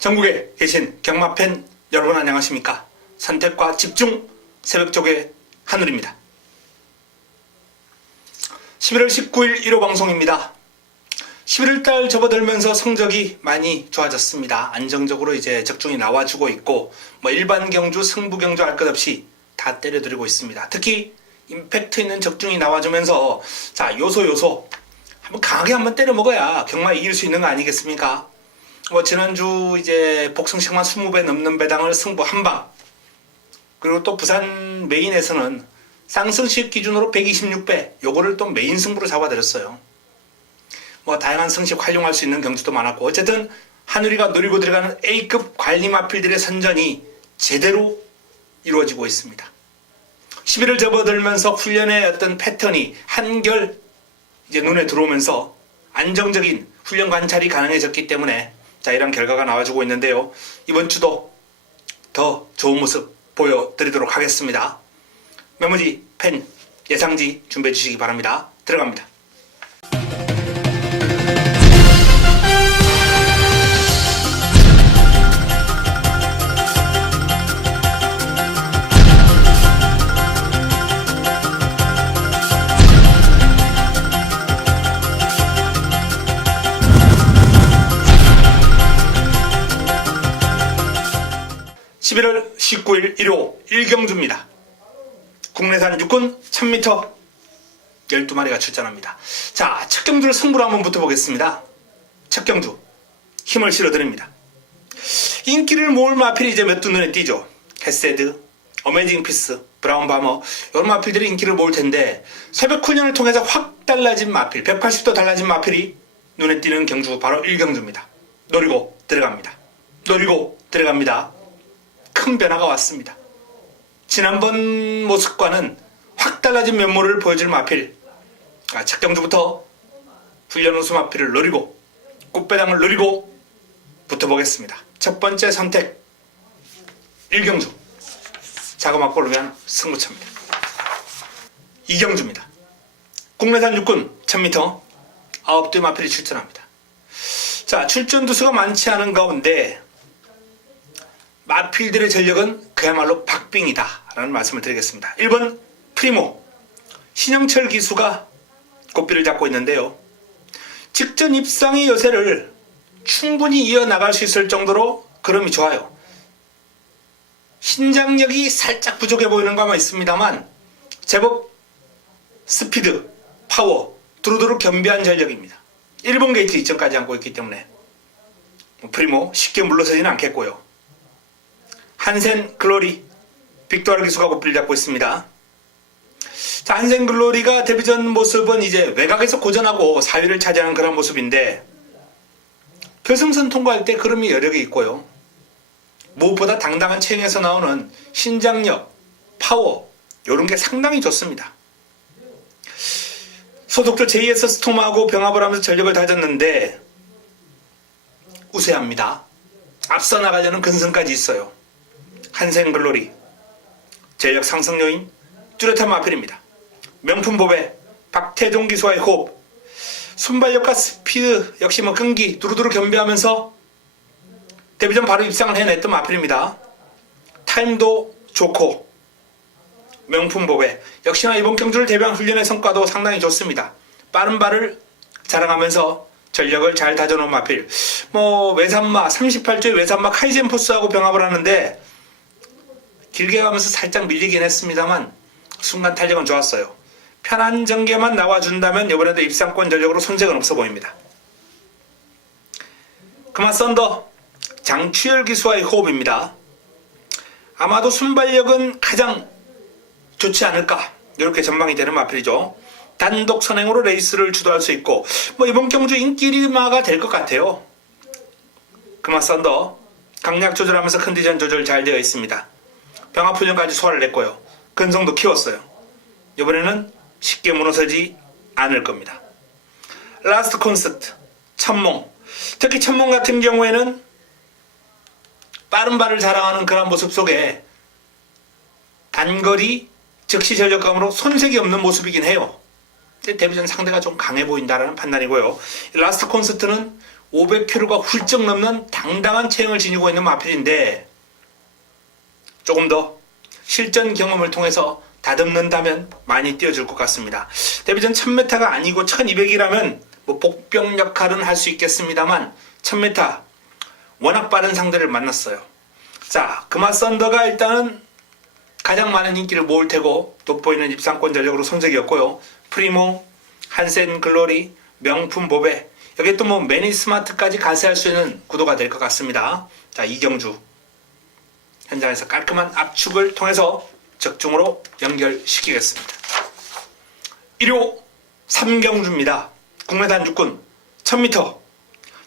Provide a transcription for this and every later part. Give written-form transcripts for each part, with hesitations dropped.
전국에 계신 경마팬 여러분 안녕하십니까? 선택과 집중 새벽쪽의 한울입니다. 11월 19일 1호 방송입니다. 11월달 접어들면서 성적이 많이 좋아졌습니다. 안정적으로 이제 적중이 나와주고 있고 일반 경주, 승부 경주 할 것 없이 다 때려드리고 있습니다. 특히 임팩트 있는 적중이 나와주면서 자 요소 한번 강하게 한번 때려 먹어야 경마 이길 수 있는 거 아니겠습니까? 지난주 이제 복승식만 20배 넘는 배당을 승부 한방, 그리고 또 부산 메인에서는 쌍승식 기준으로 126배, 요거를 또 메인 승부로 잡아드렸어요. 다양한 승식 활용할 수 있는 경주도 많았고, 어쨌든 한우리가 노리고 들어가는 A급 관리 마필들의 선전이 제대로 이루어지고 있습니다. 11을 접어들면서 훈련의 어떤 패턴이 한결 이제 눈에 들어오면서 안정적인 훈련 관찰이 가능해졌기 때문에 자, 이런 결과가 나와주고 있는데요. 이번 주도 더 좋은 모습 보여드리도록 하겠습니다. 메모지, 펜, 예상지 준비해 주시기 바랍니다. 들어갑니다. (11월 19일) 1호 1경주입니다. 국내산 육군 1000m 12마리가 출전합니다. 자, 첫 경주를 승부로 한번 붙어보겠습니다. 첫 경주 힘을 실어드립니다. 인기를 모을 마필이 이제 몇 두 눈에 띄죠. 헤세드, 어메이징 피스, 브라운 바머, 이런 마필들이 인기를 모을 텐데 새벽 훈련을 통해서 확 달라진 마필, 180도 달라진 마필이 눈에 띄는 경주 바로 1경주입니다. 노리고 들어갑니다. 노리고 들어갑니다. 큰 변화가 왔습니다. 지난번 모습과는 확 달라진 면모를 보여줄 마필. 첫 경주부터 훈련 우수 마필을 노리고 꽃배당을 노리고 붙어보겠습니다. 첫 번째 선택 1경주 자그마골을 위한 승부처입니다. 2경주입니다. 국내산 육군 1000m 9대 마필이 출전합니다. 자, 출전 두수가 많지 않은 가운데 마필들의 전력은 그야말로 박빙이다 라는 말씀을 드리겠습니다. 1번 프리모 신영철 기수가 꽃비를 잡고 있는데요. 직전 입상의 여세를 충분히 이어나갈 수 있을 정도로 걸음이 좋아요. 신장력이 살짝 부족해 보이는 감은 있습니다만 제법 스피드, 파워 두루두루 겸비한 전력입니다. 1번 게이트 이전까지 안고 있기 때문에 프리모 쉽게 물러서지는 않겠고요. 한센 글로리 빅토르 기수가 꽃비를 잡고 있습니다. 자, 한센 글로리가 데뷔전 모습은 이제 외곽에서 고전하고 4위를 차지하는 그런 모습인데 결승선 통과할 때 걸음이 여력이 있고요. 무엇보다 당당한 체형에서 나오는 신장력, 파워 이런 게 상당히 좋습니다. 소속들 JS 스톰하고 병합을 하면서 전력을 다졌는데 우세합니다. 앞서 나가려는 근성까지 있어요. 한센 글로리 전력 상승 요인 뚜렷한 마필입니다. 명품 보배 박태종 기수와의 호흡, 순발력과 스피드 역시 끈기 두루두루 겸비하면서 데뷔전 바로 입상을 해냈던 마필입니다. 타임도 좋고 명품 보배 역시나 이번 경주를 대비한 훈련의 성과도 상당히 좋습니다. 빠른 발을 자랑하면서 전력을 잘 다져놓은 마필. 외산마 38조의 외산마 카이젠 포스하고 병합을 하는데 길게 가면서 살짝 밀리긴 했습니다만 순간 탄력은 좋았어요. 편한 전개만 나와준다면 이번에도 입상권 전력으로 손색은 없어 보입니다. 그만 썬더 장추열 기수와의 호흡입니다. 아마도 순발력은 가장 좋지 않을까 이렇게 전망이 되는 마필이죠. 단독 선행으로 레이스를 주도할 수 있고 이번 경주 인기리마가 될 것 같아요. 그만 썬더 강약 조절하면서 컨디션 조절 잘 되어 있습니다. 병합훈련까지 소화를 냈고요. 근성도 키웠어요. 이번에는 쉽게 무너지지 않을 겁니다. 라스트 콘서트 천몽, 특히 천몽 같은 경우에는 빠른 발을 자랑하는 그런 모습 속에 단거리 즉시 전력감으로 손색이 없는 모습이긴 해요. 데뷔전 상대가 좀 강해 보인다는 판단이고요. 라스트 콘서트는 500kg가 훌쩍 넘는 당당한 체형을 지니고 있는 마필인데 조금 더 실전 경험을 통해서 다듬는다면 많이 뛰어줄 것 같습니다. 데뷔전 1000m가 아니고 1200이라면 뭐 복병 역할은 할 수 있겠습니다만 1000m 워낙 빠른 상대를 만났어요. 자, 금화 썬더가 일단은 가장 많은 인기를 모을 테고 돋보이는 입상권 전력으로 손색이었고요. 프리모, 한센 글로리, 명품 보베, 여기 또 뭐 매니 스마트까지 가세할 수 있는 구도가 될 것 같습니다. 자, 이경주 현장에서 깔끔한 압축을 통해서 적중으로 연결시키겠습니다. 1호 3경주입니다. 국내 단주권 1000m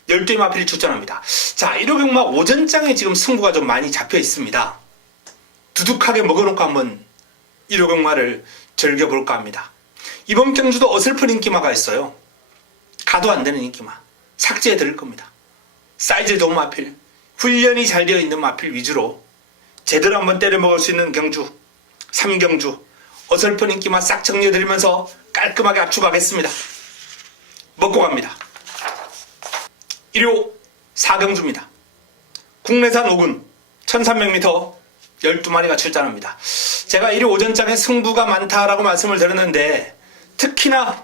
12위 마필이 출전합니다. 자, 1호 경마 오전장에 지금 승부가 좀 많이 잡혀 있습니다. 두둑하게 먹어놓고 한번 1호 경마를 즐겨볼까 합니다. 이번 경주도 어설픈 인기마가 있어요. 가도 안 되는 인기마. 삭제해 드릴 겁니다. 사이즈 좋은 마필, 훈련이 잘 되어 있는 마필 위주로 제대로 한번 때려 먹을 수 있는 경주 3경주 어설픈 인기마 싹 정리해 드리면서 깔끔하게 압축하겠습니다. 먹고 갑니다. 1호 4경주입니다. 국내산 5군 1300m 12마리가 출전합니다. 제가 1호 오전장에 승부가 많다라고 말씀을 드렸는데 특히나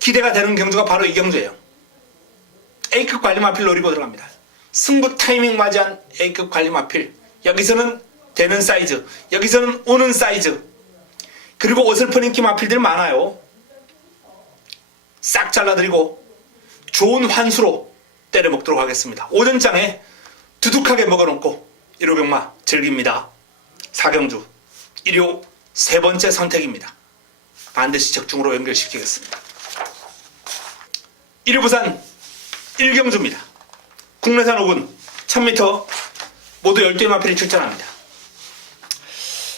기대가 되는 경주가 바로 이 경주예요. A급 관리 마필 노리고 들어갑니다. 승부 타이밍 맞이한 A급 관리 마필. 여기서는 되는 사이즈, 여기서는 오는 사이즈, 그리고 어설픈 인기 마필들 많아요. 싹 잘라드리고 좋은 환수로 때려 먹도록 하겠습니다. 오전장에 두둑하게 먹어놓고 1호 경마 즐깁니다. 4경주 1호 세 번째 선택입니다. 반드시 적중으로 연결시키겠습니다. 1호 부산 1경주입니다. 국내산 5군 1000m 모두 12의 마필이 출전합니다.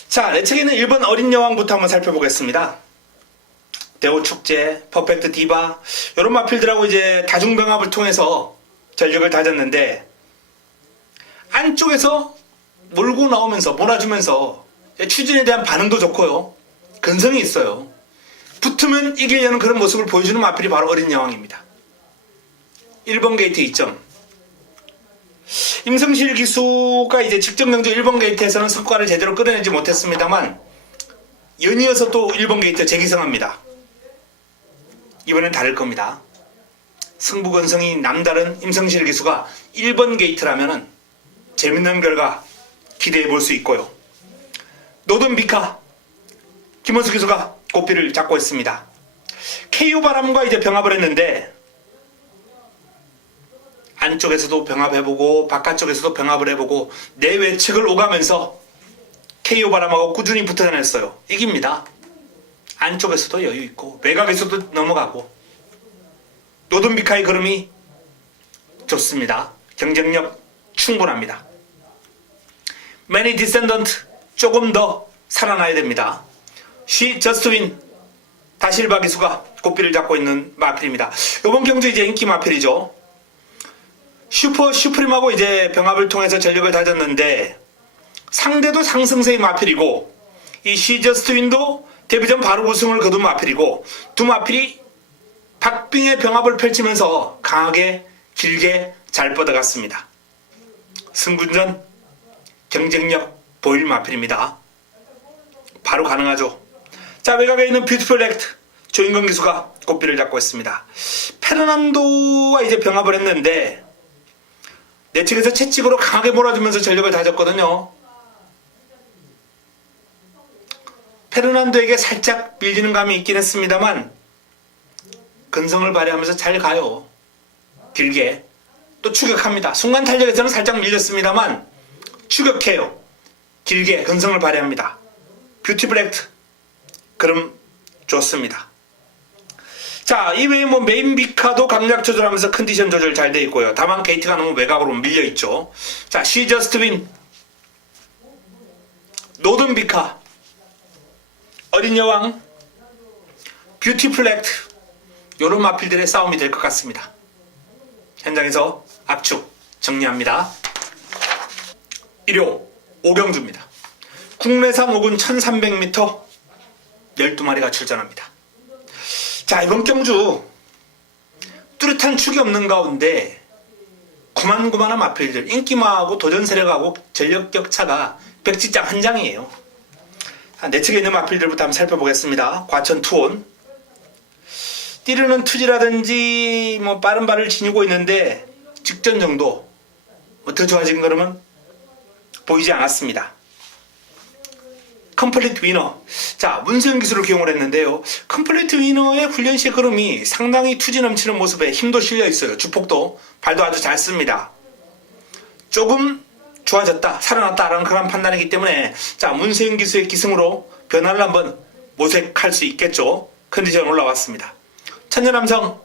자, 내 책에는 1번 어린 여왕부터 한번 살펴보겠습니다. 대호축제, 퍼펙트 디바 이런 마필들하고 이제 다중병합을 통해서 전력을 다졌는데 안쪽에서 몰고 나오면서 몰아주면서 추진에 대한 반응도 좋고요. 근성이 있어요. 붙으면 이기려는 그런 모습을 보여주는 마필이 바로 어린 여왕입니다. 1번 게이트 2점. 임성실 기수가 이제 직전 경주 1번 게이트에서는 성과를 제대로 끌어내지 못했습니다만 연이어서 또 1번 게이트 재기승합니다. 이번엔 다를 겁니다. 승부건성이 남다른 임성실 기수가 1번 게이트라면은 재밌는 결과 기대해 볼 수 있고요. 노던비카 김원수 기수가 고삐를 잡고 있습니다. KO 바람과 이제 병합을 했는데 안쪽에서도 병합해보고 바깥쪽에서도 병합을 해보고 내외 측을 오가면서 KO 바람하고 꾸준히 붙어다녔어요. 이깁니다. 안쪽에서도 여유있고 외곽에서도 넘어가고 노던비카의 걸음이 좋습니다. 경쟁력 충분합니다. 매니 디센던트 조금 더 살아나야 됩니다. 쉬 저스트윈 다실바 기수가 고삐를 잡고 있는 마필입니다. 이번 경주 이제 인기 마필이죠. 슈프림하고 이제 병합을 통해서 전력을 다졌는데 상대도 상승세의 마필이고 이 시저스트윈도 데뷔전 바로 우승을 거둔 마필이고 두 마필이 박빙의 병합을 펼치면서 강하게 길게 잘 뻗어갔습니다. 승군전 경쟁력 보일 마필입니다. 바로 가능하죠. 자, 외곽에 있는 뷰티풀 액트 조인건 기수가 고삐를 잡고 있습니다. 페르난도와 이제 병합을 했는데 내측에서 채찍으로 강하게 몰아주면서 전력을 다졌거든요. 페르난도에게 살짝 밀리는 감이 있긴 했습니다만 근성을 발휘하면서 잘 가요. 길게 또 추격합니다. 순간 탄력에서는 살짝 밀렸습니다만 추격해요. 길게 근성을 발휘합니다. 뷰티풀 액트 그럼 좋습니다. 자, 이외에 뭐 메인 비카도 강약 조절하면서 컨디션 조절 잘 돼 있고요. 다만 게이트가 너무 외곽으로 밀려 있죠. 자, 시 저스트 윈 노든 비카 어린 여왕 뷰티풀 액트 요런 마필들의 싸움이 될 것 같습니다. 현장에서 압축 정리합니다. 1호 오경주입니다. 국내산 5군 1300m 12마리가 출전합니다. 자, 이번 경주 뚜렷한 축이 없는 가운데 고만고만한 마필들, 인기마하고 도전 세력하고 전력 격차가 백지장 한 장이에요. 내측에 있는 마필들부터 한번 살펴보겠습니다. 과천 투혼. 띠르는 투지라든지 뭐 빠른 발을 지니고 있는데 직전 정도 더 좋아진 그러면 보이지 않았습니다. 컴플리트 위너. 자, 문세영 기술을 기용을 했는데요. 컴플리트 위너의 훈련 시 걸음이 상당히 투지 넘치는 모습에 힘도 실려 있어요. 주폭도, 발도 아주 잘 씁니다. 조금 좋아졌다, 살아났다라는 그런 판단이기 때문에 자, 문세영 기수의 기승으로 변화를 한번 모색할 수 있겠죠. 컨디션 올라왔습니다. 천년함성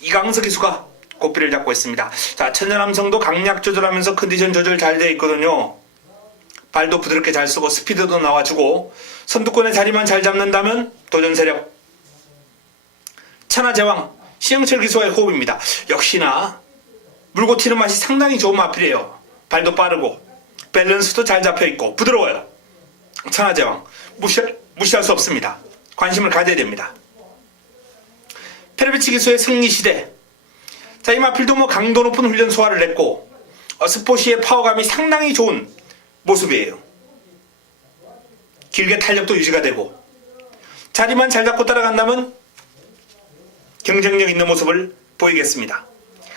이강석 기수가 고삐를 잡고 있습니다. 자, 천년함성도 강약 조절하면서 컨디션 조절 잘 되어 있거든요. 발도 부드럽게 잘 쓰고 스피드도 나와주고 선두권의 자리만 잘 잡는다면 도전 세력. 천하제왕 신영철 기수와의 호흡입니다. 역시나 물고 튀는 맛이 상당히 좋은 마필이에요. 발도 빠르고 밸런스도 잘 잡혀있고 부드러워요. 천하제왕 무시할 수 없습니다. 관심을 가져야 됩니다. 페르비치 기수의 승리시대. 자, 이 마필도 뭐 강도 높은 훈련 소화를 냈고 스포시의 파워감이 상당히 좋은 모습이에요. 길게 탄력도 유지가 되고 자리만 잘 잡고 따라간다면 경쟁력 있는 모습을 보이겠습니다.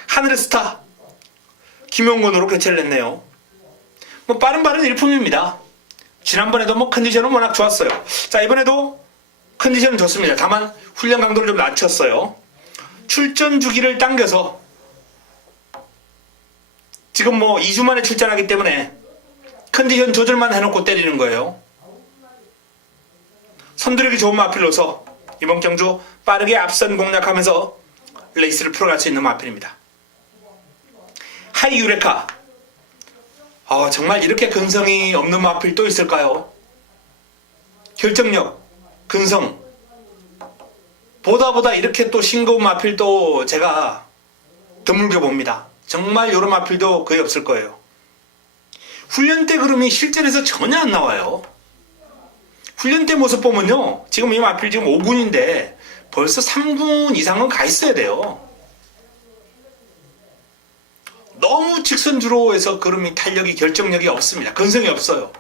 하늘의 스타 김용건으로 교체를 했네요. 뭐 빠른 발은 일품입니다. 지난번에도 뭐 컨디션은 워낙 좋았어요. 자, 이번에도 컨디션은 좋습니다. 다만 훈련 강도를 좀 낮췄어요. 출전 주기를 당겨서 지금 뭐 2주 만에 출전하기 때문에 컨디션 조절만 해놓고 때리는 거예요. 선두력이 좋은 마필로서 이번 경주 빠르게 앞선 공략하면서 레이스를 풀어갈 수 있는 마필입니다. 하이 유레카. 정말 이렇게 근성이 없는 마필 또 있을까요? 결정력, 근성. 보다 이렇게 또 싱거운 마필 또 제가 드물게 봅니다. 정말 이런 마필도 거의 없을 거예요. 훈련 때 그름이 실전에서 전혀 안 나와요. 훈련 때 모습 보면요, 지금 이 마필 지금 5군인데 벌써 3군 이상은 가 있어야 돼요. 너무 직선주로 해서 그름이 탄력이 결정력이 없습니다. 근성이 없어요.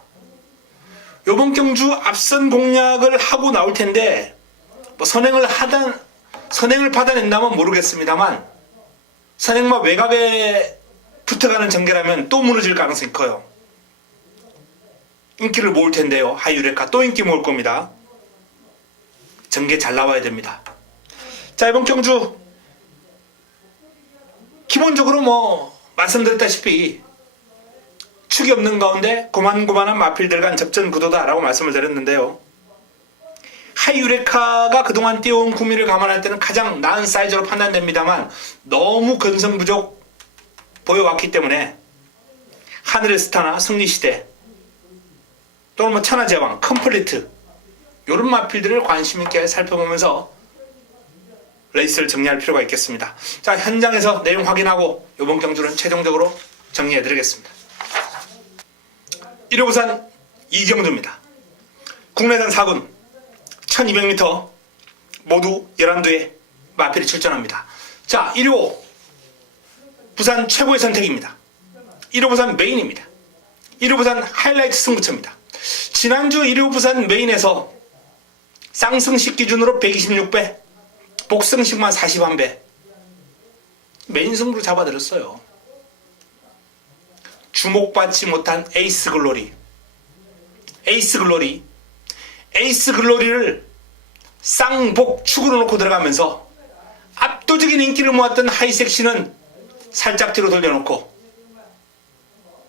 요번 경주 앞선 공략을 하고 나올 텐데 뭐 선행을 받아낸다면 모르겠습니다만 선행마 외곽에 붙어가는 전개라면 또 무너질 가능성이 커요. 인기를 모을 텐데요. 하이유레카 또 인기 모을 겁니다. 전개 잘 나와야 됩니다. 자, 이번 경주 기본적으로 뭐 말씀드렸다시피 축이 없는 가운데 고만고만한 마필들 간 접전 구도다라고 말씀을 드렸는데요. 하이유레카가 그동안 띄워온 구미를 감안할 때는 가장 나은 사이즈로 판단됩니다만 너무 근성 부족 보여왔기 때문에 하늘의 스타나 승리시대 또는 뭐 천하제왕, 컴플리트 이런 마필들을 관심있게 살펴보면서 레이스를 정리할 필요가 있겠습니다. 자, 현장에서 내용 확인하고 이번 경주는 최종적으로 정리해드리겠습니다. 1호 부산 이경주입니다. 국내산 4군 1200m 모두 11두의 마필이 출전합니다. 자, 1호 부산 최고의 선택입니다. 1호 부산 메인입니다. 1호 부산 하이라이트 승부처입니다. 지난주 1호 부산 메인에서 쌍승식 기준으로 126배, 복승식만 41배 메인 승부로 잡아들였어요. 주목받지 못한 에이스 글로리, 에이스 글로리를 쌍복 축으로 놓고 들어가면서 압도적인 인기를 모았던 하이섹시는 살짝 뒤로 돌려놓고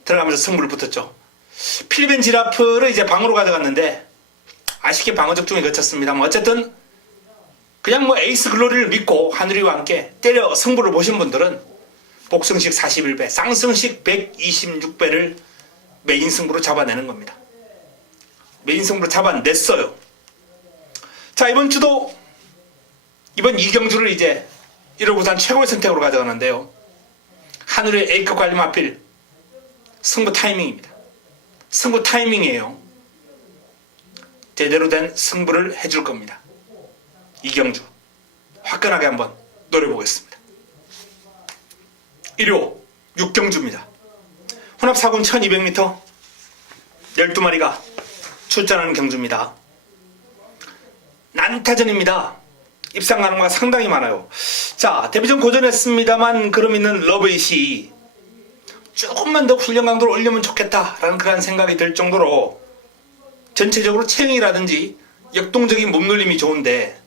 들어가면서 승부를 붙었죠. 필리핀 지라프를 이제 방어로 가져갔는데 아쉽게 방어 적중에 거쳤습니다만 어쨌든 그냥 뭐 에이스 글로리를 믿고 하누리와 함께 때려 승부를 보신 분들은 복승식 41배, 쌍승식 126배를 메인 승부로 잡아내는 겁니다. 메인 승부로 잡아냈어요. 자, 이번 주도 이번 이경주를 이제 1호 부산 최고의 선택으로 가져가는데요. 하늘의 A급 관리 마필 승부 타이밍입니다. 승부 타이밍이에요. 제대로 된 승부를 해줄 겁니다. 이경주 화끈하게 한번 노려보겠습니다. 1호 육경주입니다. 혼합 4군 1200m 12마리가 출전하는 경주입니다. 난타전입니다. 입상 가능가 상당히 많아요. 자, 데뷔전 고전했습니다만 그럼 있는 러브잇이 조금만 더 훈련 강도를 올리면 좋겠다라는 그런 생각이 들 정도로 전체적으로 체형이라든지 역동적인 몸놀림이 좋은데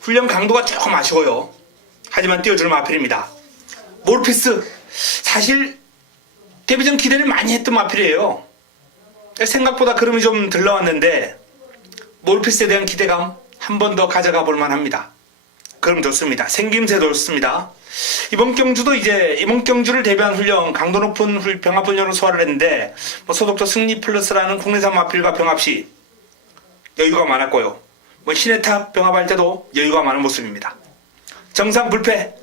훈련 강도가 조금 아쉬워요. 하지만 띄워줄 마필입니다. 모르피스, 사실 데뷔전 기대를 많이 했던 마필이에요. 생각보다 그름이 좀 덜 나왔는데 모르피스에 대한 기대감 한 번 더 가져가 볼 만합니다. 그럼 좋습니다. 생김새도 좋습니다. 이번 경주를 대비한 훈련, 강도 높은 병합 훈련으로 소화를 했는데 소독도 승리 플러스라는 국내산 마필과 병합 시 여유가 많았고요. 시내탑 병합할 때도 여유가 많은 모습입니다. 정상 불패,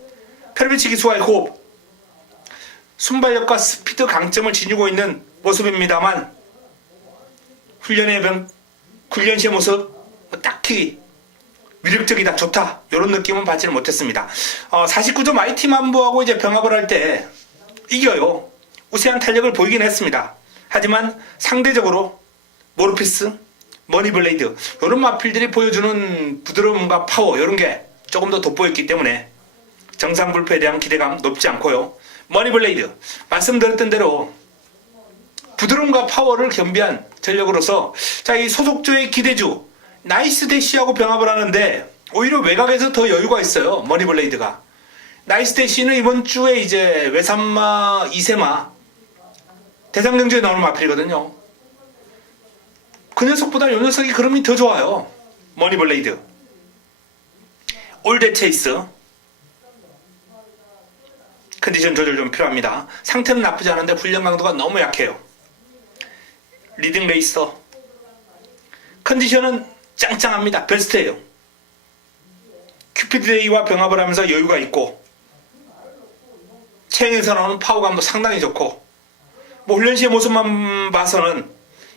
페르비치 기수와의 호흡, 순발력과 스피드 강점을 지니고 있는 모습입니다만 훈련 시의 모습 딱히 위력적이다, 좋다 이런 느낌은 받지는 못했습니다. 49점 IT 만보하고 이제 병합을 할 때 이겨요. 우세한 탄력을 보이긴 했습니다. 하지만 상대적으로 모르피스, 머니블레이드 이런 마필들이 보여주는 부드러움과 파워 이런 게 조금 더 돋보였기 때문에 정상 불패에 대한 기대감 높지 않고요. 머니블레이드 말씀드렸던 대로 부드러움과 파워를 겸비한 전력으로서 자, 이 소속조의 기대주 나이스 대시하고 병합을 하는데 오히려 외곽에서 더 여유가 있어요. 머니블레이드가. 나이스 대시는 이번 주에 이제 외산마, 이세마 대상경주에 나오는 마필이거든요. 그 녀석보다 이 녀석이 그림이 더 좋아요. 머니블레이드. 올드 체이스. 컨디션 조절 좀 필요합니다. 상태는 나쁘지 않은데 훈련 강도가 너무 약해요. 리딩 레이서. 컨디션은 짱짱합니다. 베스트예요. 큐피드데이와 병합을 하면서 여유가 있고 체형에서 나오는 파워감도 상당히 좋고 훈련 시의 모습만 봐서는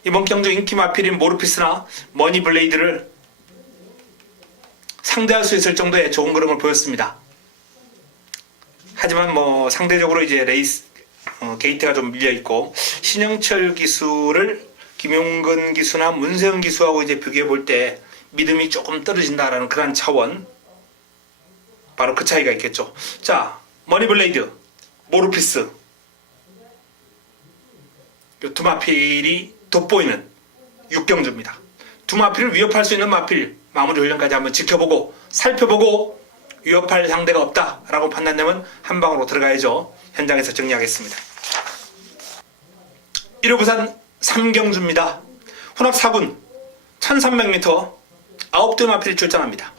이번 경주 인기 마필인 모르피스나 머니블레이드를 상대할 수 있을 정도의 좋은 그림을 보였습니다. 하지만 상대적으로 이제 게이트가 좀 밀려있고 신영철 기수를 김용근 기수나 문세영 기수하고 이제 비교해 볼 때 믿음이 조금 떨어진다라는 그런 차원, 바로 그 차이가 있겠죠. 자, 머니블레이드, 모르피스 이 두 마필이 돋보이는 육경주입니다. 두 마필을 위협할 수 있는 마필 마무리 훈련까지 한번 지켜보고 살펴보고 위협할 상대가 없다라고 판단되면 한 방으로 들어가야죠. 현장에서 정리하겠습니다. 1호 부산 3경주입니다. 혼합 4군 1300m 9대 마필이 출전합니다.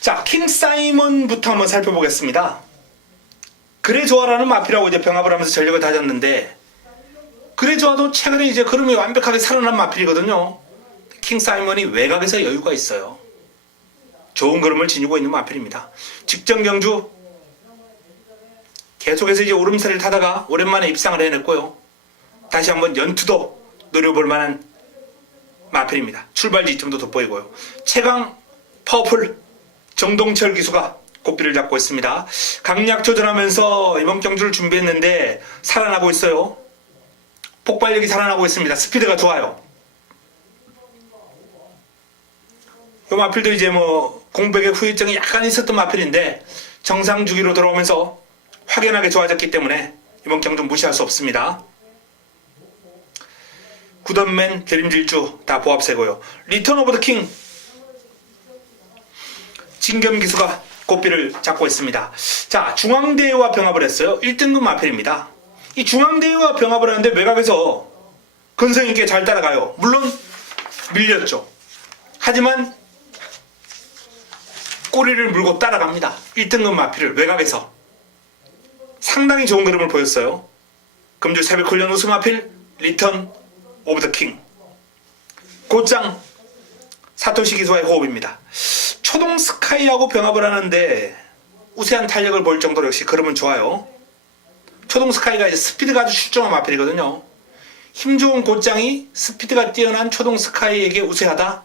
자, 킹 사이먼부터 한번 살펴보겠습니다. 그레조아라는 마필하고 이제 병합을 하면서 전력을 다졌는데 그레조아도 최근에 이제 그름이 완벽하게 살아난 마필이거든요. 킹 사이먼이 외곽에서 여유가 있어요. 좋은 그림을 지니고 있는 마필입니다. 직전 경주 계속해서 이제 오름세를 타다가 오랜만에 입상을 해냈고요. 다시 한번 연투도 노려볼 만한 마필입니다. 출발 지점도 돋보이고요. 최강 파워풀 정동철 기수가 고삐를 잡고 있습니다. 강약 조절하면서 이번 경주를 준비했는데 살아나고 있어요. 폭발력이 살아나고 있습니다. 스피드가 좋아요. 이 마필도 이제 공백의 후유증이 약간 있었던 마필인데 정상 주기로 돌아오면서 확연하게 좋아졌기 때문에 이번 경주 무시할 수 없습니다. 구던맨, 대림질주 다 보합세고요. 리턴 오브 더 킹 진겸 기수가 고삐를 잡고 있습니다. 자, 중앙대와 병합을 했어요. 1등급 마필입니다. 이 중앙대와 병합을 하는데 외곽에서 근성 있게 잘 따라가요. 물론 밀렸죠. 하지만 꼬리를 물고 따라갑니다. 1등급 마필을 외곽에서 상당히 좋은 그림을 보였어요. 금주 새벽 훈련 우승 마필 리턴 오브 더 킹. 곧장 사토시 기수와의 호흡입니다. 초동 스카이하고 병합을 하는데 우세한 탄력을 보일 정도로 역시 그림은 좋아요. 초동 스카이가 이제 스피드가 아주 출중한 마필이거든요. 힘 좋은 곧장이 스피드가 뛰어난 초동 스카이에게 우세하다.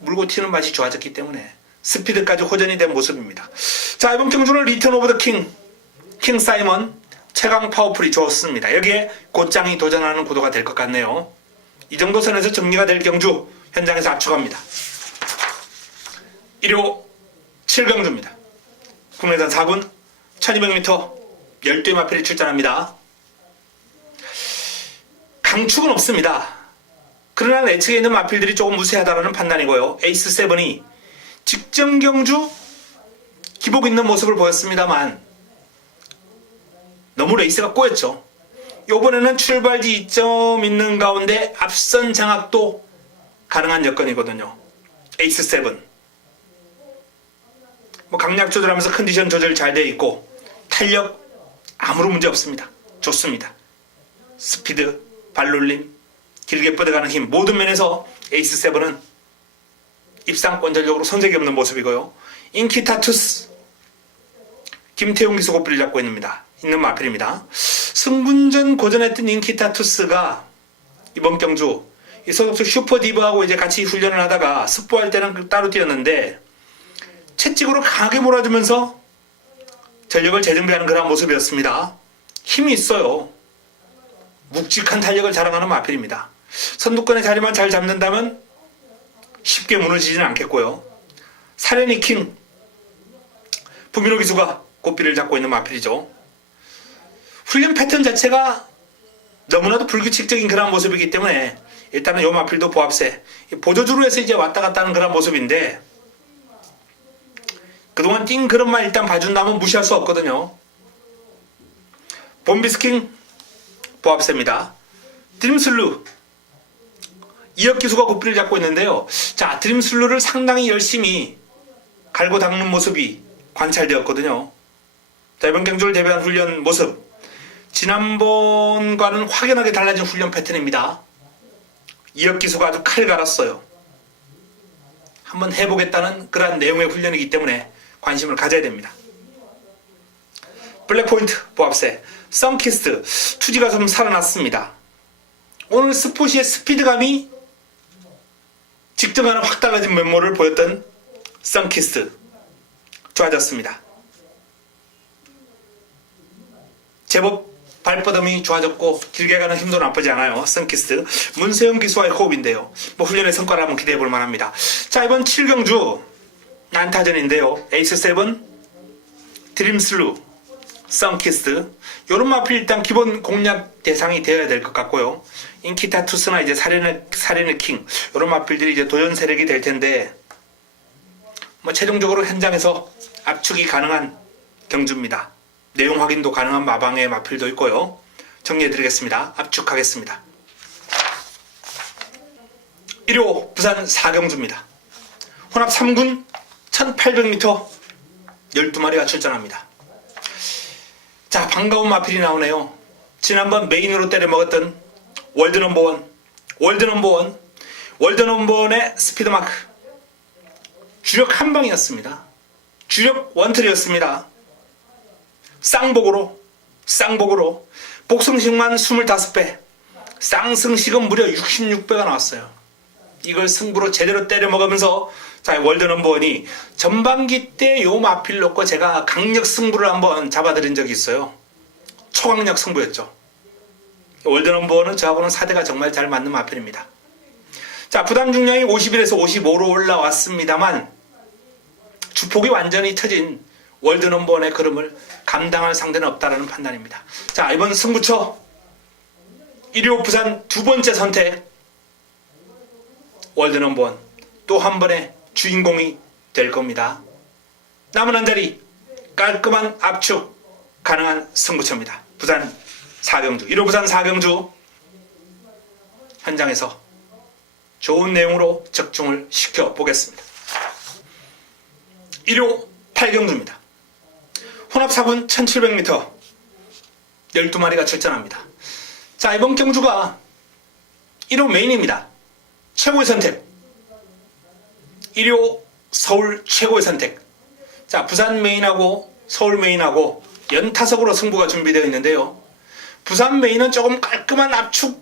물고 튀는 맛이 좋아졌기 때문에 스피드까지 호전이 된 모습입니다. 자, 이번 경주는 리턴 오브 더 킹 사이먼, 최강 파워풀이 좋습니다. 여기에 곧장이 도전하는 구도가 될 것 같네요. 이 정도 선에서 정리가 될 경주 현장에서 압축합니다. 1호 7경주입니다. 국내산 4군 1200m 12의 마필이 출전합니다. 강축은 없습니다. 그러나 내측에 있는 마필들이 조금 무세하다는 판단이고요. 에이스 7이 직전 경주 기복 있는 모습을 보였습니다만 너무 레이스가 꼬였죠. 이번에는 출발지 2점 있는 가운데 앞선 장악도 가능한 여건이거든요. 에이스 7 강약 조절하면서 컨디션 조절 잘 되어 있고 탄력 아무런 문제 없습니다. 좋습니다. 스피드, 발놀림, 길게 뻗어가는 힘 모든 면에서 에이스 7은 입상권전적으로 손색이 없는 모습이고요. 인키타투스 김태용 기수 고삐를 잡고 있는 마필입니다. 승분전 고전했던 인키타투스가 이번 경주 이 소속수 슈퍼디브하고 이제 같이 훈련을 하다가 스포할 때는 따로 뛰었는데 채찍으로 강하게 몰아주면서 전력을 재정비하는 그런 모습이었습니다. 힘이 있어요. 묵직한 탄력을 자랑하는 마필입니다. 선두권의 자리만 잘 잡는다면 쉽게 무너지지는 않겠고요. 사레니 킹 부민호 기수가 고삐를 잡고 있는 마필이죠. 훈련 패턴 자체가 너무나도 불규칙적인 그런 모습이기 때문에 일단은 요 마필도 보합세 보조주로 해서 이제 왔다 갔다 하는 그런 모습인데 그동안 뛴 그런만 일단 봐준다면 무시할 수 없거든요. 봄비스킹 보합세입니다. 드림슬루 이혁 기수가 고삐를 잡고 있는데요. 자, 드림슬루를 상당히 열심히 갈고 닦는 모습이 관찰되었거든요. 자, 이번 경주를 대비한 훈련 모습 지난번과는 확연하게 달라진 훈련 패턴입니다. 이혁 기수가 아주 칼 갈았어요. 한번 해보겠다는 그러한 내용의 훈련이기 때문에 관심을 가져야 됩니다. 블랙포인트 보합세 썬키스트 투지가 좀 살아났습니다. 오늘 스포시의 스피드감이 직전과는 확 달라진 면모를 보였던 썬키스트 좋아졌습니다. 제법 발뻗음이 좋아졌고 길게 가는 힘도 나쁘지 않아요. 썬키스트 문세영 기수와의 호흡인데요. 훈련의 성과를 한번 기대해 볼 만합니다. 자, 이번 7경주 난타전인데요. 에이스 7 드림슬루 썬키스트 요런 마필 일단 기본 공략 대상이 되어야 될 것 같고요. 인키타투스나 이제 사레네 킹 요런 마필들이 이제 도전 세력이 될 텐데 최종적으로 현장에서 압축이 가능한 경주입니다. 내용 확인도 가능한 마방의 마필도 있고요. 정리해 드리겠습니다. 압축하겠습니다. 1호 부산 4경주입니다. 혼합 3군 1800m 12마리가 출전합니다. 자, 반가운 마필이 나오네요. 지난번 메인으로 때려 먹었던 월드넘버원의 스피드마크 주력 한방이었습니다. 주력 원틀이었습니다. 쌍복으로 복승식만 25배 쌍승식은 무려 66배가 나왔어요. 이걸 승부로 제대로 때려 먹으면서 자, 월드넘버원이 전반기 때 요 마필 놓고 제가 강력 승부를 한번 잡아드린 적이 있어요. 초강력 승부였죠. 월드넘버원은 저하고는 사대가 정말 잘 맞는 마필입니다. 자, 부담 중량이 51에서 55로 올라왔습니다만 주폭이 완전히 터진 월드넘버원의 걸음을 감당할 상대는 없다라는 판단입니다. 자, 이번 승부처 1호 부산 두 번째 선택 월드넘버원 또 한 번의 주인공이 될 겁니다. 남은 한 자리 깔끔한 압축 가능한 승부처입니다. 부산 4경주 1호 부산 4경주 현장에서 좋은 내용으로 적중을 시켜보겠습니다. 1호 8경주입니다. 혼합 4군 1700m 12마리가 출전합니다. 자, 이번 경주가 1호 메인입니다. 최고의 선택 1호 서울 최고의 선택. 자, 부산 메인하고 서울 메인하고 연타석으로 승부가 준비되어 있는데요. 부산 메인은 조금 깔끔한 압축이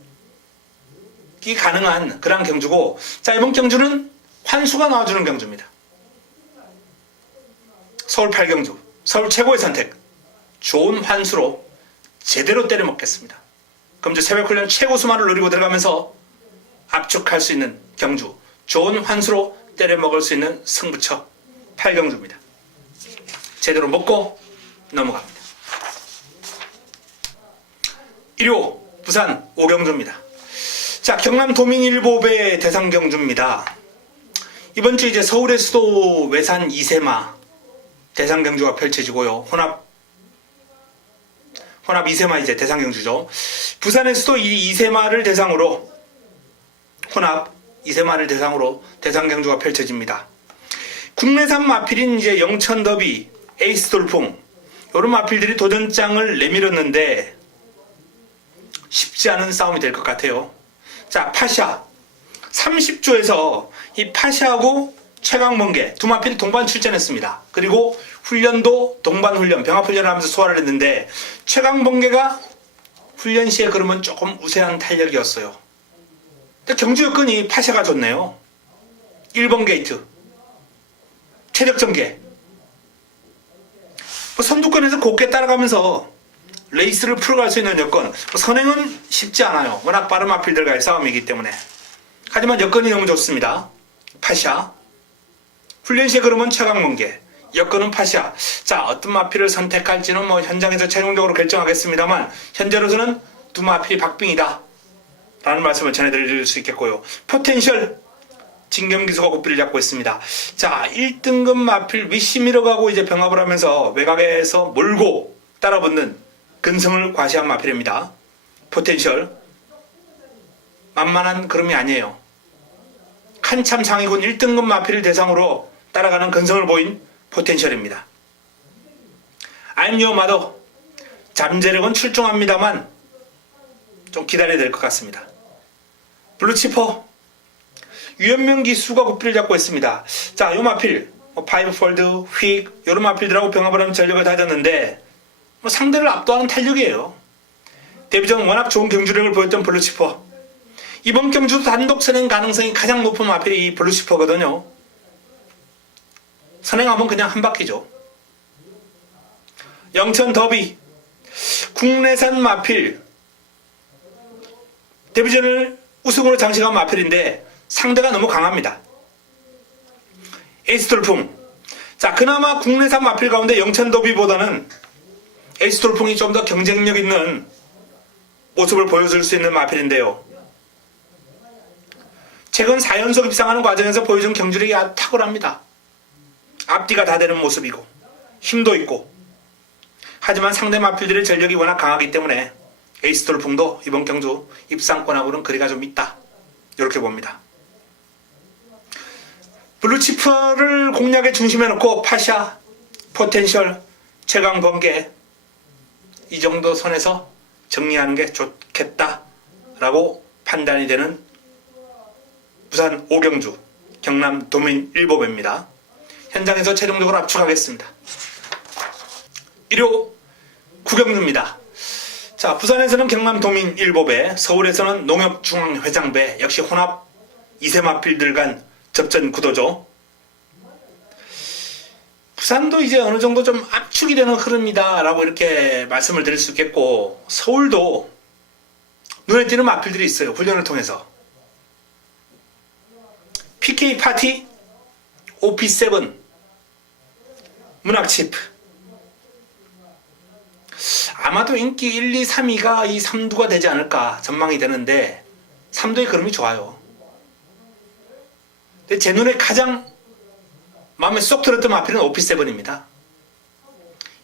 가능한 그런 경주고, 자, 이번 경주는 환수가 나와주는 경주입니다. 서울 8경주, 서울 최고의 선택, 좋은 환수로 제대로 때려먹겠습니다. 그럼 이제 새벽훈련 최고 수만을 노리고 들어가면서 압축할 수 있는 경주, 좋은 환수로 때려먹을 수 있는 승부처 8경주입니다. 제대로 먹고 넘어갑니다. 1호 부산 5경주입니다. 자, 경남 도민일보배 대상경주입니다. 이번 주 이제 서울의 수도 외산 이세마 대상경주가 펼쳐지고요. 혼합 이세마 이제 대상경주죠. 부산의 수도 이세마를 대상으로 혼합 이세마를 대상으로 대상경주가 펼쳐집니다. 국내산 마필인 이제 영천 더비, 에이스 돌풍 이런 마필들이 도전장을 내밀었는데 쉽지 않은 싸움이 될 것 같아요. 자, 파샤 30조에서 이 파샤하고 최강번개 두 마필이 동반 출전했습니다. 그리고 훈련도 동반 훈련, 병합 훈련을 하면서 소화를 했는데 최강번개가 훈련 시에 그러면 조금 우세한 탄력이었어요. 근데 경주 여건이 파샤가 좋네요. 1번 게이트, 최적전개, 선두권에서 곱게 따라가면서 레이스를 풀어갈 수 있는 여건, 선행은 쉽지 않아요. 워낙 빠른 마필들과의 싸움이기 때문에. 하지만 여건이 너무 좋습니다. 파샤, 훈련 시에 그러면 최강번개, 여건은 파샤. 자, 어떤 마필을 선택할지는 뭐 현장에서 최종적으로 결정하겠습니다만 현재로서는 두 마필이 박빙이다 라는 말씀을 전해드릴 수 있겠고요. 포텐셜 진경기수가 고삐를 잡고 있습니다. 자, 1등급 마필 위시미러 가고 이제 병합을 하면서 외곽에서 몰고 따라붙는 근성을 과시한 마필입니다. 포텐셜 만만한 그름이 아니에요. 한참 상위군 1등급 마필을 대상으로 따라가는 근성을 보인 포텐셜입니다. I'm your mother 잠재력은 출중합니다만 좀 기다려야 될 것 같습니다. 블루치퍼 유연명 기수가 고삐를 잡고 있습니다. 자, 요 마필 파이브폴드, 휙 이런 마필들하고 병합을 하면 전력을 다졌는데 상대를 압도하는 탄력이에요. 데뷔전 워낙 좋은 경주력을 보였던 블루치퍼, 이번 경주도 단독 선행 가능성이 가장 높은 마필이 이 블루치퍼거든요. 선행하면 그냥 한 바퀴죠. 영천 더비 국내산 마필, 데뷔전을 우승으로 장식한 마필인데 상대가 너무 강합니다. 에이스 돌풍, 자, 그나마 국내산 마필 가운데 영천 더비보다는 에이스 돌풍이 좀 더 경쟁력 있는 모습을 보여줄 수 있는 마필인데요. 최근 4연속 입상하는 과정에서 보여준 경주력이 아주 탁월합니다. 앞뒤가 다 되는 모습이고 힘도 있고. 하지만 상대 마필들의 전력이 워낙 강하기 때문에 에이스 돌풍도 이번 경주 입상권하고는 거리가 좀 있다, 이렇게 봅니다. 블루치퍼를 공략에 중심에 놓고 파샤, 포텐셜, 최강번개 이 정도 선에서 정리하는 게 좋겠다라고 판단이 되는 부산 5경주 경남 도민일보배입니다. 현장에서 최종적으로 압축하겠습니다. 1호 9경주입니다. 자, 부산에서는 경남 도민일보배, 서울에서는 농협중앙회장배, 역시 혼합 이세마필들 간 접전 구도죠. 부산도 이제 어느 정도 좀 압축이 되는 흐름이다 라고 이렇게 말씀을 드릴 수 있겠고, 서울도 눈에 띄는 마필들이 있어요. 훈련을 통해서 PK 파티, OP7, 문학치프, 아마도 인기 1, 2, 3위가 이 3두가 되지 않을까 전망이 되는데 3두의 그림이 좋아요. 근데 제 눈에 가장 마음에 쏙 들었던 마필은 OP7입니다.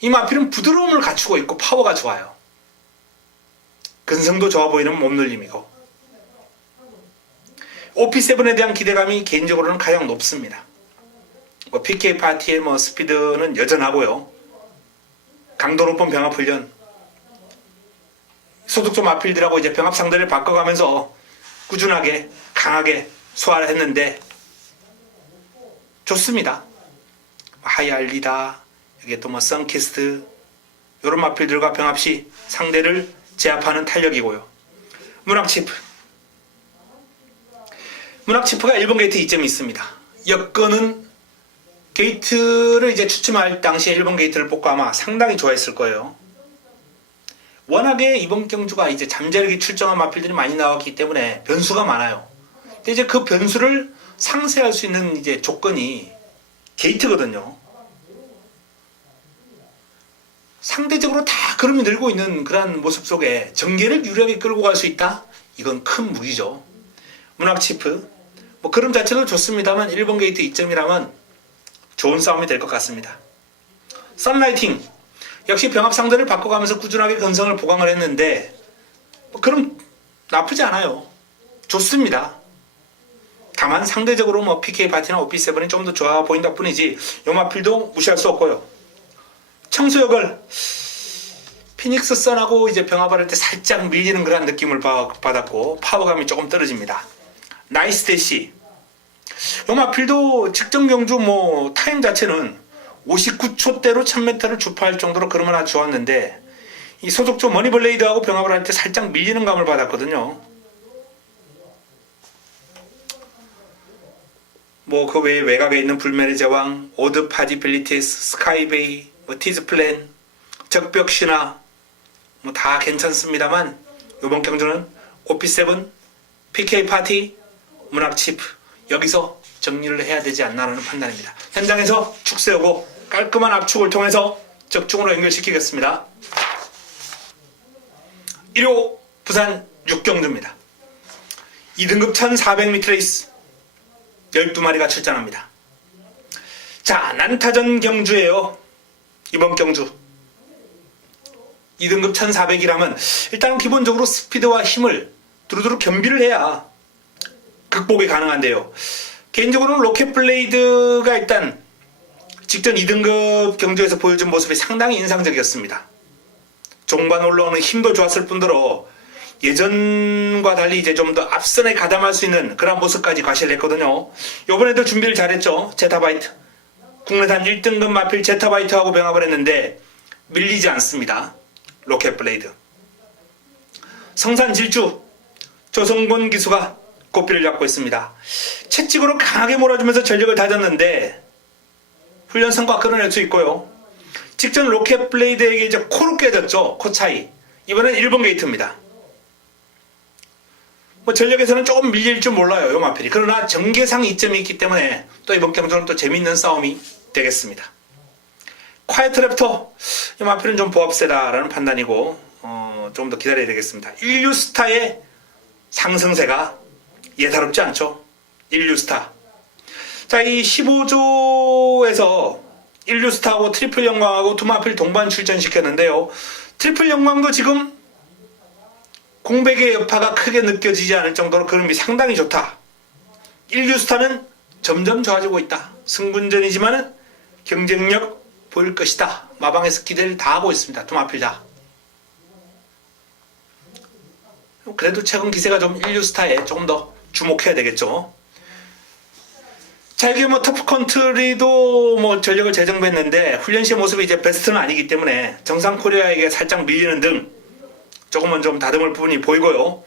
이 마필은 부드러움을 갖추고 있고 파워가 좋아요. 근성도 좋아 보이는 몸놀림이고, OP7에 대한 기대감이 개인적으로는 가장 높습니다. PK 파티의 스피드는 여전하고요. 강도 높은 병합 훈련, 소득조 마필들하고 이제 병합 상대를 바꿔가면서 꾸준하게 강하게 소화를 했는데 좋습니다. 하이알리다, 여기 또 선키스트 이런 마필들과 병합 시 상대를 제압하는 탄력이고요. 문학치프가 1번 게이트 이점이 있습니다. 여건은 게이트를 이제 추첨할 당시에 1번 게이트를 뽑고 아마 상당히 좋아했을 거예요. 워낙에 이번 경주가 이제 잠재력이 출정한 마필들이 많이 나왔기 때문에 변수가 많아요. 근데 이제 그 변수를 상쇄할 수 있는 이제 조건이 게이트거든요. 상대적으로 다 걸음이 늘고 있는 그런 모습 속에 전개를 유리하게 끌고 갈 수 있다? 이건 큰 무기죠. 문학치프 뭐 걸음 자체도 좋습니다만 1번 게이트 2점이라면 좋은 싸움이 될 것 같습니다. 썬라이팅 역시 병합 상대를 바꿔가면서 꾸준하게 건성을 보강을 했는데 그럼 나쁘지 않아요. 좋습니다. 다만 상대적으로 뭐 PK 파티나 OP7이 좀 더 좋아 보인다 뿐이지 요 마필도 무시할 수 없고요. 청소역을 피닉스 선하고 이제 병합을 할 때 살짝 밀리는 그런 느낌을 받았고 파워감이 조금 떨어집니다. 나이스 대시 요 마필도 직전 경주 뭐 타임 자체는 59초대로 1000m를 주파할 정도로 그러면 아주 좋았는데 이 소속조 머니블레이드하고 병합을 할 때 살짝 밀리는 감을 받았거든요. 뭐 그 외에 외곽에 있는 불멸의 제왕, 오드 파지빌리티스, 스카이베이, 뭐 티즈플랜, 적벽신화 뭐 다 괜찮습니다만 이번 경주는 OP7, PK 파티, 문학치프 여기서 정리를 해야 되지 않나라는 판단입니다. 현장에서 축 세우고 깔끔한 압축을 통해서 적중으로 연결시키겠습니다. 1호 부산 6경주입니다. 2등급 1400m 레이스 12마리가 출전합니다. 자, 난타전 경주예요. 이번 경주 2등급 1400이라면 일단 기본적으로 스피드와 힘을 두루두루 겸비를 해야 극복이 가능한데요. 개인적으로는 로켓블레이드가 일단 직전 2등급 경주에서 보여준 모습이 상당히 인상적이었습니다. 종반 올라오는 힘도 좋았을 뿐더러 예전과 달리 이제 좀 더 앞선에 가담할 수 있는 그런 모습까지 과시를 했거든요. 요번에도 준비를 잘했죠. 제타바이트. 국내산 1등급 마필 제타바이트하고 병합을 했는데 밀리지 않습니다. 로켓블레이드. 성산질주 조성곤 기수가 고삐를 잡고 있습니다. 채찍으로 강하게 몰아주면서 전력을 다졌는데 훈련 성과 끌어낼 수 있고요. 직전 로켓블레이드에게 이제 코로 깨졌죠. 코 차이. 이번엔 1번 게이트입니다. 뭐 전력에서는 조금 밀릴 줄 몰라요. 요 마필이. 그러나 전개상 이점이 있기 때문에 또 이번 경주는 또 재밌는 싸움이 되겠습니다. 콰이트 랩터. 이 마필은 좀 보합세다라는 판단이고 좀 더 기다려야 되겠습니다. 인류스타의 상승세가 예사롭지 않죠. 인류스타. 자, 이 15조에서 인류스타하고 트리플 영광하고 두 마필 동반 출전시켰는데요. 트리플 영광도 지금 공백의 여파가 크게 느껴지지 않을 정도로 그림이 상당히 좋다. 인류스타는 점점 좋아지고 있다. 승분전이지만 경쟁력 보일 것이다. 마방에서 기대를 다 하고 있습니다. 두 마필 다. 그래도 최근 기세가 좀 인류스타에 조금 더 주목해야 되겠죠. 자, 이게 뭐 터프컨트리도 뭐 전력을 재정비했는데 훈련 시의 모습이 이제 베스트는 아니기 때문에 정상 코리아에게 살짝 밀리는 등 조금은 좀 다듬을 부분이 보이고요.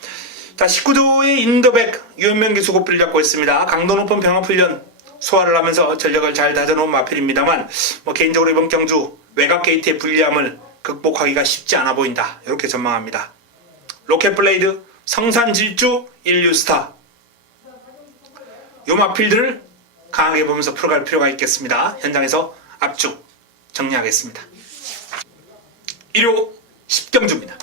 자, 19조의 인더백 유현명 기수 고삐를 잡고 있습니다. 강도 높은 병합 훈련 소화를 하면서 전력을 잘 다져놓은 마필입니다만 뭐 개인적으로 이번 경주 외곽 게이트의 불리함을 극복하기가 쉽지 않아 보인다. 이렇게 전망합니다. 로켓블레이드, 성산질주, 인류스타 요 마필들을 강하게 보면서 풀어갈 필요가 있겠습니다. 현장에서 압축 정리하겠습니다. 1호 10경주입니다.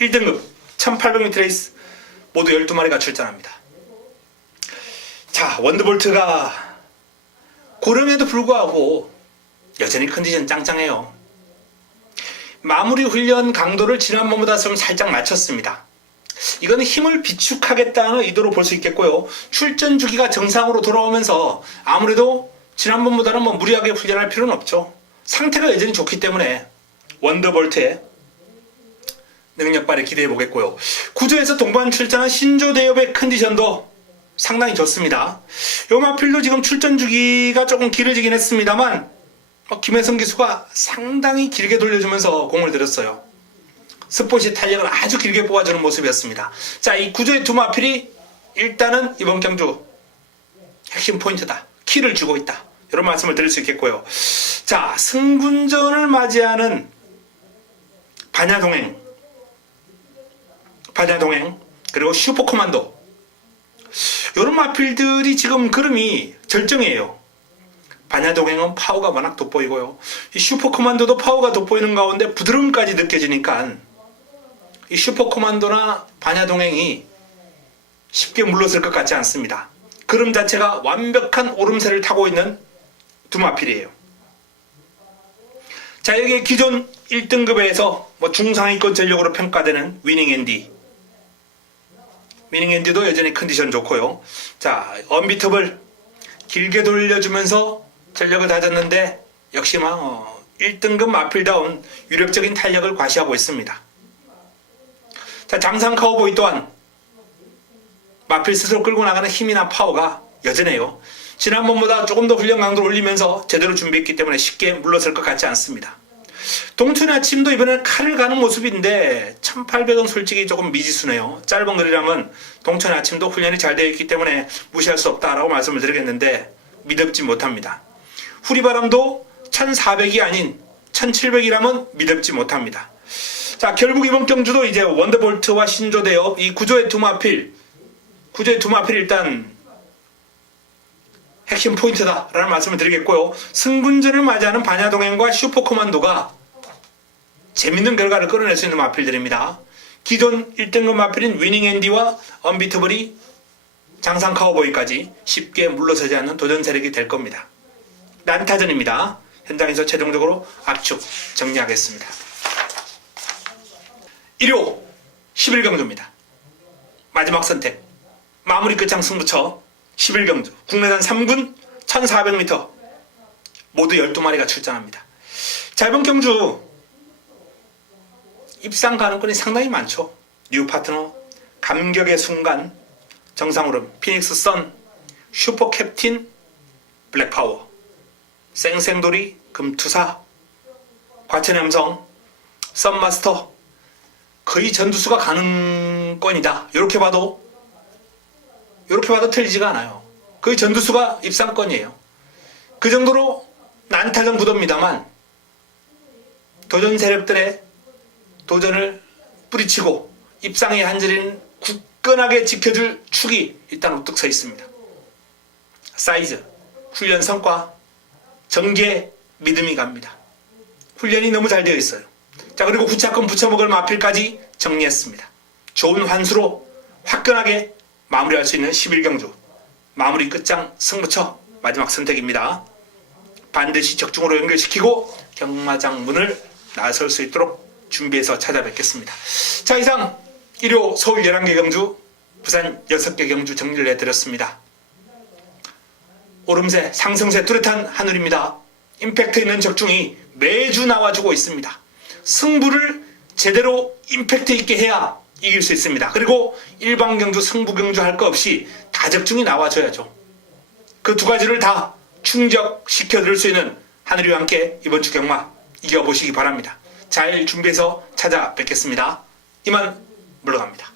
1등급 1800m 레이스 모두 12마리가 출전합니다. 자, 원더볼트가 고름에도 불구하고 여전히 컨디션 짱짱해요. 마무리 훈련 강도를 지난번보다 좀 살짝 낮췄습니다. 이거는 힘을 비축하겠다는 의도로 볼 수 있겠고요. 출전 주기가 정상으로 돌아오면서 아무래도 지난번보다는 뭐 무리하게 훈련할 필요는 없죠. 상태가 여전히 좋기 때문에 원더볼트의 능력 발휘 기대해 보겠고요. 구조에서 동반 출전한 신조 대엽의 컨디션도 상당히 좋습니다. 요 마필도 지금 출전 주기가 조금 길어지긴 했습니다만 김혜성 기수가 상당히 길게 돌려주면서 공을 들였어요. 스포시 탄력을 아주 길게 뽑아주는 모습이었습니다. 자, 이 구조의 두 마필이 일단은 이번 경주 핵심 포인트다. 키를 주고 있다. 이런 말씀을 드릴 수 있겠고요. 자, 승분전을 맞이하는 반야동행, 그리고 슈퍼코만도, 이런 마필들이 지금 그름이 절정이에요. 반야동행은 파워가 워낙 돋보이고요. 이 슈퍼코만도도 파워가 돋보이는 가운데 부드러움까지 느껴지니까 이 슈퍼코만도나 반야동행이 쉽게 물러설 것 같지 않습니다. 그름 자체가 완벽한 오름세를 타고 있는 두 마필이에요. 자, 여기 기존 1등급에서 중상위권 전력으로 평가되는 위닝앤디도 여전히 컨디션 좋고요. 자, 언비터블 길게 돌려주면서 전력을 다졌는데 역시 1등급 마필다운 유력적인 탄력을 과시하고 있습니다. 자, 장상 카우보이 또한 마필 스스로 끌고 나가는 힘이나 파워가 여전해요. 지난번보다 조금 더 훈련 강도를 올리면서 제대로 준비했기 때문에 쉽게 물러설 것 같지 않습니다. 동천의 아침도 이번에 칼을 가는 모습인데 1800은 솔직히 조금 미지수네요. 짧은 거리라면 동천의 아침도 훈련이 잘 되어 있기 때문에 무시할 수 없다라고 말씀을 드리겠는데 믿음지 못합니다. 후리바람도 1400이 아닌 1700이라면 믿음지 못합니다. 자, 결국 이번 경주도 이제 원더볼트와 신조대업 이 구조의 두 마필 일단 핵심 포인트다라는 말씀을 드리겠고요. 승분전을 맞이하는 반야동행과 슈퍼코만도가 재밌는 결과를 끌어낼 수 있는 마필들입니다. 기존 1등급 마필인 위닝앤디와 언비터블이 장상 카우보이까지 쉽게 물러서지 않는 도전 세력이 될 겁니다. 난타전입니다. 현장에서 최종적으로 압축 정리하겠습니다. 1호 11경주입니다. 마지막 선택 마무리 끝장 승부처 11경주 국내산 3군 1400m 모두 12마리가 출전합니다. 자, 이번 경주 입상 가능권이 상당히 많죠. 뉴파트너, 감격의 순간, 정상오름, 피닉스 선, 슈퍼캡틴, 블랙파워, 쌩쌩돌이, 금투사, 과천의 함성, 썬마스터, 거의 전두수가 가능권이다. 이렇게 봐도 틀리지가 않아요. 거의 전두수가 입상권이에요. 그 정도로 난타전 구도입니다만 도전 세력들의 도전을 뿌리치고 입상의 한자리는 굳건하게 지켜줄 축이 일단 우뚝 서 있습니다. 사이즈, 훈련 성과, 전개, 믿음이 갑니다. 훈련이 너무 잘 되어 있어요. 자, 그리고 구차권 붙여먹을 마필까지 정리했습니다. 좋은 환수로 화끈하게 마무리할 수 있는 11경주 마무리 끝장 승부처 마지막 선택입니다. 반드시 적중으로 연결시키고 경마장 문을 나설 수 있도록 준비해서 찾아뵙겠습니다. 자, 이상 1호 서울 11개 경주, 부산 6개 경주 정리를 해드렸습니다. 오름세, 상승세 뚜렷한 하늘입니다. 임팩트 있는 적중이 매주 나와주고 있습니다. 승부를 제대로 임팩트 있게 해야 이길 수 있습니다. 그리고 일반 경주, 승부 경주 할 거 없이 다 적중이 나와줘야죠. 그 두 가지를 다 충족시켜드릴 수 있는 하늘이와 함께 이번 주 경마 이겨보시기 바랍니다. 잘 준비해서 찾아뵙겠습니다. 이만 물러갑니다.